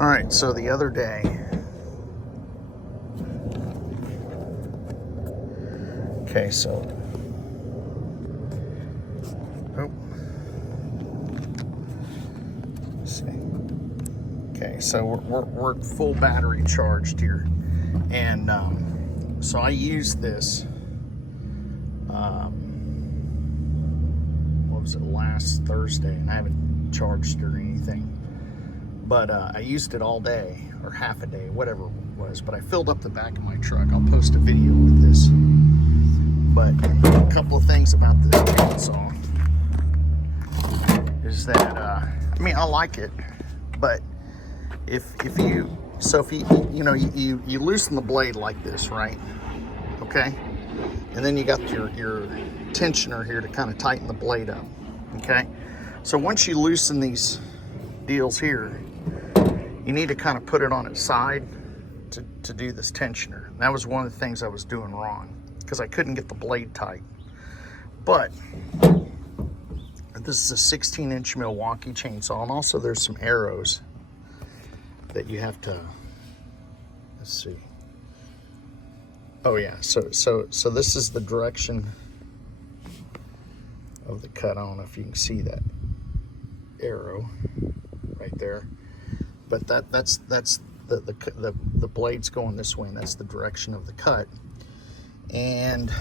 All right, so the other day, okay, so, oh, let's see. Okay, so we're full battery charged here, and so I used this. What was it, last Thursday, and I haven't charged it or anything. But I used it all day, or half a day, whatever it was. But I filled up the back of my truck. I'll post a video with this. But a couple of things about this chainsaw is that, I mean, I like it, but if you loosen the blade like this, right? Okay? And then you got your tensioner here to kind of tighten the blade up, okay? So once you loosen these deals here, you need to kind of put it on its side to do this tensioner. And that was one of the things I was doing wrong because I couldn't get the blade tight. But this is a 16-inch Milwaukee chainsaw, and also there's some arrows that you have to, let's see. Oh yeah, so this is the direction of the cut. I don't know if you can see that arrow right there, but that's the blade's going this way, and that's the direction of the cut. And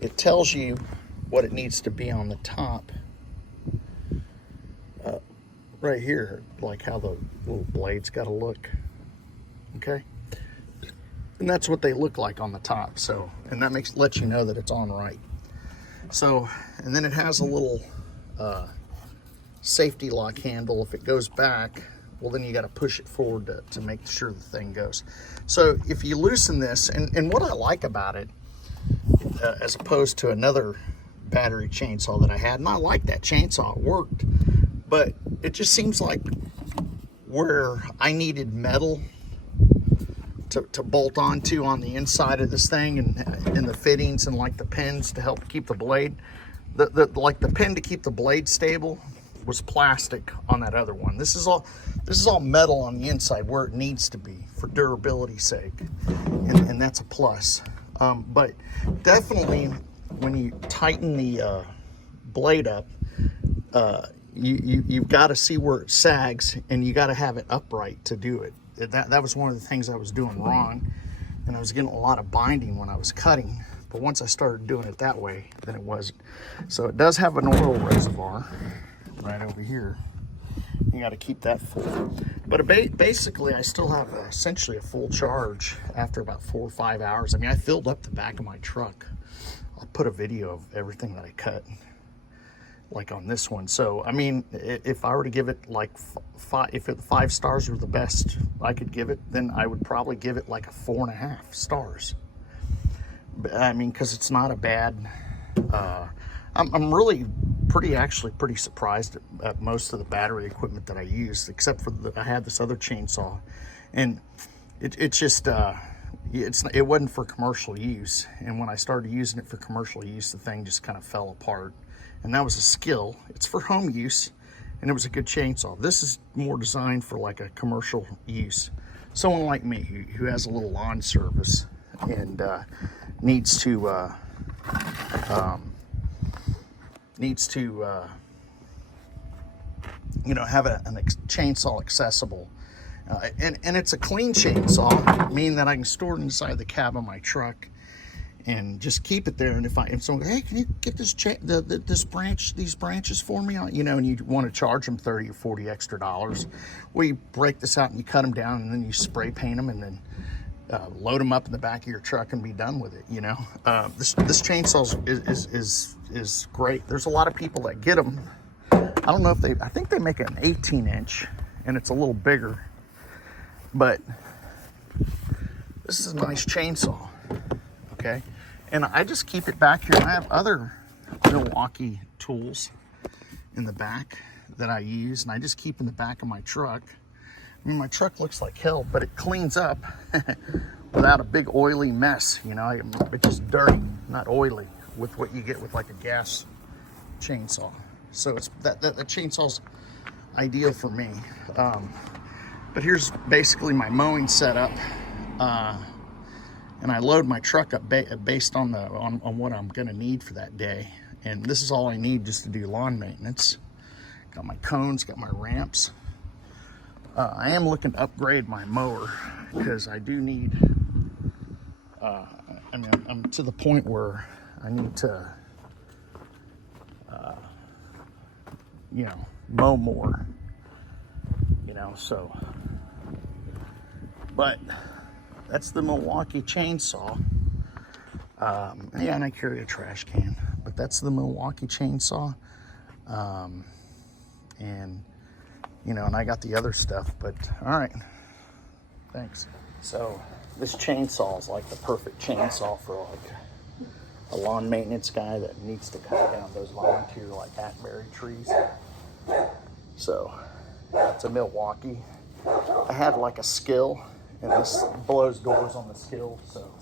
it tells you what it needs to be on the top, right here, like how the little blade's got to look. Okay. And that's what they look like on the top. So, and that lets you know that it's on right. So, and then it has a little safety lock handle. If it goes back, well, then you got to push it forward to make sure the thing goes. So if you loosen this, and what I like about it, as opposed to another battery chainsaw that I had, and I like that chainsaw, it worked, but it just seems like where I needed metal to bolt onto on the inside of this thing, and in the fittings and like the pins to help keep the blade, like the pin to keep the blade stable was plastic on that other one. This is all metal on the inside where it needs to be for durability's sake, and that's a plus. But definitely when you tighten the blade up, you've got to see where it sags, and you got to have it upright to do it. That was one of the things I was doing wrong, and I was getting a lot of binding when I was cutting. But once I started doing it that way, then it wasn't. So it does have an oil reservoir right over here. You got to keep that full. But basically, I still have essentially a full charge after about 4 or 5 hours. I mean, I filled up the back of my truck. I'll put a video of everything that I cut, like on this one. So I mean, if I were to give it like if 5 stars were the best I could give it, then I would probably give it like a 4.5 stars. I mean, because it's not a bad. I'm really pretty surprised at most of the battery equipment that I used, except for I had this other chainsaw, and it wasn't for commercial use. And when I started using it for commercial use, the thing just kind of fell apart. And that was a skill. It's for home use, and it was a good chainsaw. This is more designed for like a commercial use. Someone like me who has a little lawn service and needs to have a chainsaw accessible. And it's a clean chainsaw, meaning that I can store it inside the cab of my truck and just keep it there. And if someone, hey, can you get these branches for me? And you want to charge them $30 or $40 extra, well, you break this out and you cut them down, and then you spray paint them, and then load them up in the back of your truck and be done with it. This chainsaw is great. There's a lot of people that get them. I don't know if I think they make an 18-inch, and it's a little bigger, but this is a nice chainsaw. Okay. And I just keep it back here. I have other Milwaukee tools in the back that I use, and I just keep in the back of my truck. I mean, my truck looks like hell, but it cleans up without a big oily mess. It's just dirty, not oily, with what you get with like a gas chainsaw. So it's that chainsaw's, ideal for me. But here's basically my mowing setup. And I load my truck up based on what I'm gonna need for that day. And this is all I need just to do lawn maintenance. Got my cones, got my ramps. I am looking to upgrade my mower because I do need, I mean, I'm to the point where I need to, you know, mow more, you know, so. But that's the Milwaukee chainsaw. Yeah, and I carry a trash can, but that's the Milwaukee chainsaw. And, you know, and I got the other stuff, but all right, thanks. So this chainsaw is like the perfect chainsaw for like a lawn maintenance guy that needs to cut down those volunteer like hackberry trees. So it's a Milwaukee. I have like a skill, and this blows doors on the skill, so.